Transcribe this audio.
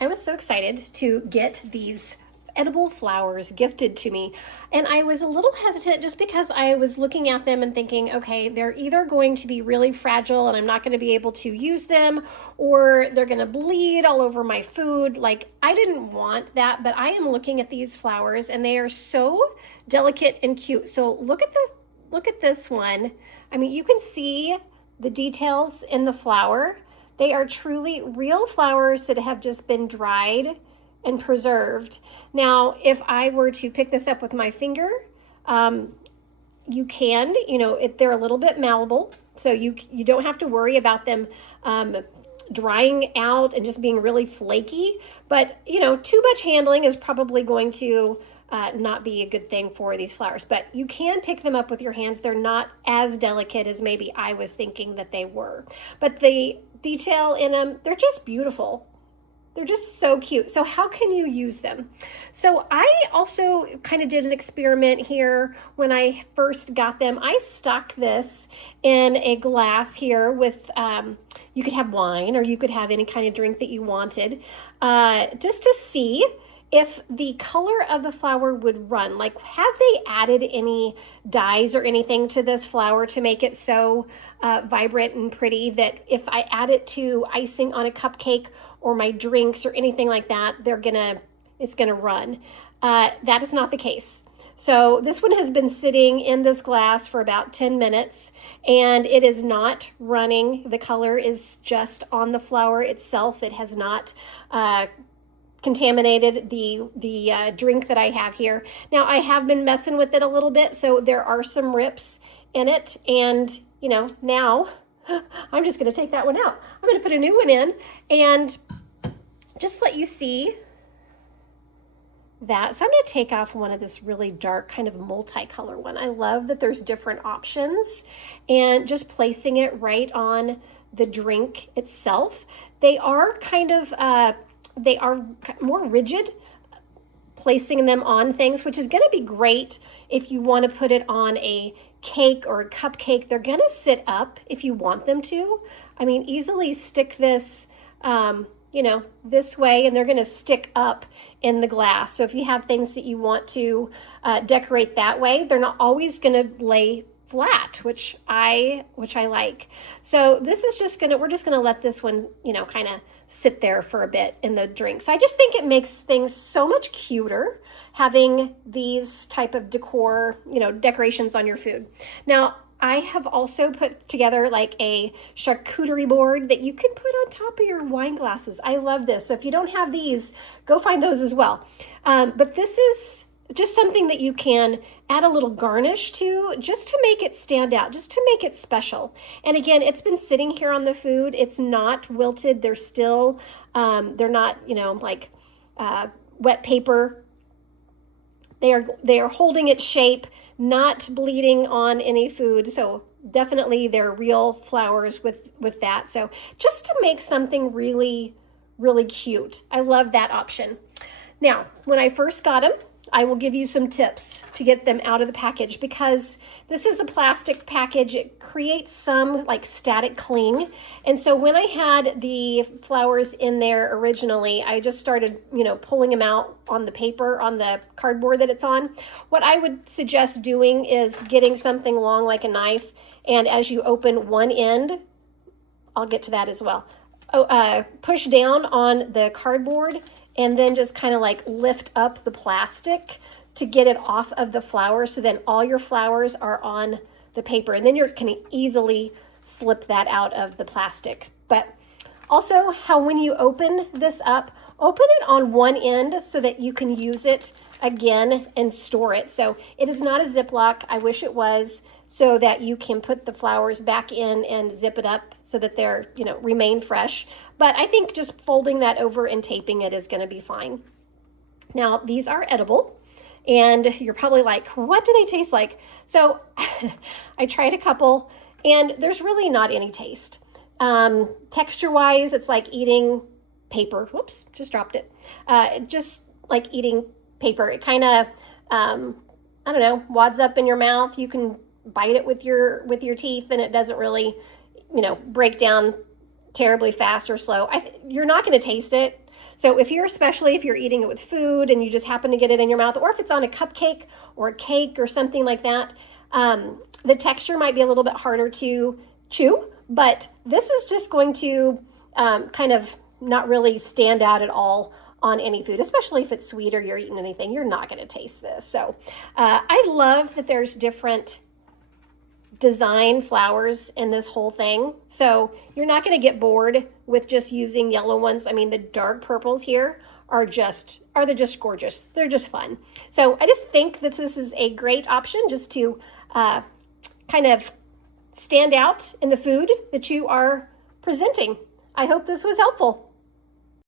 I was so excited to get these edible flowers gifted to me, and I was a little hesitant just because I was looking at them and thinking, okay, they're either going to be really fragile and I'm not going to be able to use them, or they're going to bleed all over my food. Like, I didn't want that, but I am looking at these flowers and they are so delicate and cute. So look at this one. I mean, you can see the details in the flower. They are truly real flowers that have just been dried and preserved. Now, if I were to pick this up with my finger, you can, they're a little bit malleable, so you don't have to worry about them drying out and just being really flaky. But, too much handling is probably going to not be a good thing for these flowers. But you can pick them up with your hands. They're not as delicate as maybe I was thinking that they were. But the detail in them, they're just beautiful. They're just so cute. So how can you use them? So I also kind of did an experiment here when I first got them. I stuck this in a glass here with, you could have wine or you could have any kind of drink that you wanted, just to see if the color of the flower would run. Like, have they added any dyes or anything to this flower to make it so vibrant and pretty that if I add it to icing on a cupcake or my drinks or anything like that, it's gonna run? That is not the case. So this one has been sitting in this glass for about 10 minutes and it is not running. The color is just on the flower itself. It has not contaminated the drink that I have here. Now, I have been messing with it a little bit, so there are some rips in it, and now I'm just going to take that one out. I'm going to put a new one in and just let you see that. So I'm going to take off one of this really dark kind of multicolor one. I love that there's different options, and just placing it right on the drink itself. They are kind of they are more rigid, placing them on things, which is going to be great if you want to put it on a cake or a cupcake. They're going to sit up if you want them to. I mean, easily stick this, this way, and they're going to stick up in the glass. So if you have things that you want to decorate that way, they're not always going to lay flat, which I like. So this is we're just gonna let this one, kind of sit there for a bit in the drink. So I just think it makes things so much cuter having these type of decor, decorations on your food. Now, I have also put together like a charcuterie board that you can put on top of your wine glasses. I love this. So if you don't have these, go find those as well. But this is just something that you can add a little garnish to, just to make it stand out, just to make it special. And again, it's been sitting here on the food. It's not wilted. They're still, they're not, like wet paper. They are holding its shape, not bleeding on any food. So definitely they're real flowers with that. So just to make something really, really cute. I love that option. Now, when I first got them, I will give you some tips to get them out of the package, because this is a plastic package. It creates some like static cling. And so when I had the flowers in there originally, I just started, pulling them out on the paper, on the cardboard that it's on. What I would suggest doing is getting something long like a knife, and as you open one end, I'll get to that as well, push down on the cardboard and then just kind of like lift up the plastic to get it off of the flower. So then all your flowers are on the paper, and then you can easily slip that out of the plastic. But also how when you open this up, open it on one end so that you can use it again and store it. So it is not a Ziploc. I wish it was, so that you can put the flowers back in and zip it up so that they're, remain fresh. But I think just folding that over and taping it is going to be fine. Now, these are edible, and you're probably like, what do they taste like? So I tried a couple, and there's really not any taste. Texture-wise, it's like eating paper. Whoops, just dropped it. Just like eating paper. It kind of, wads up in your mouth. You can bite it with your teeth, and it doesn't really, break down terribly fast or slow. You're not going to taste it. So especially if you're eating it with food and you just happen to get it in your mouth, or if it's on a cupcake or a cake or something like that, the texture might be a little bit harder to chew, but this is just going to kind of not really stand out at all on any food, especially if it's sweet or you're eating anything. You're not going to taste this. So I love that there's different design flowers in this whole thing. So you're not going to get bored with just using yellow ones. I mean, the dark purples here are just gorgeous. They're just fun. So I just think that this is a great option just to kind of stand out in the food that you are presenting. I hope this was helpful.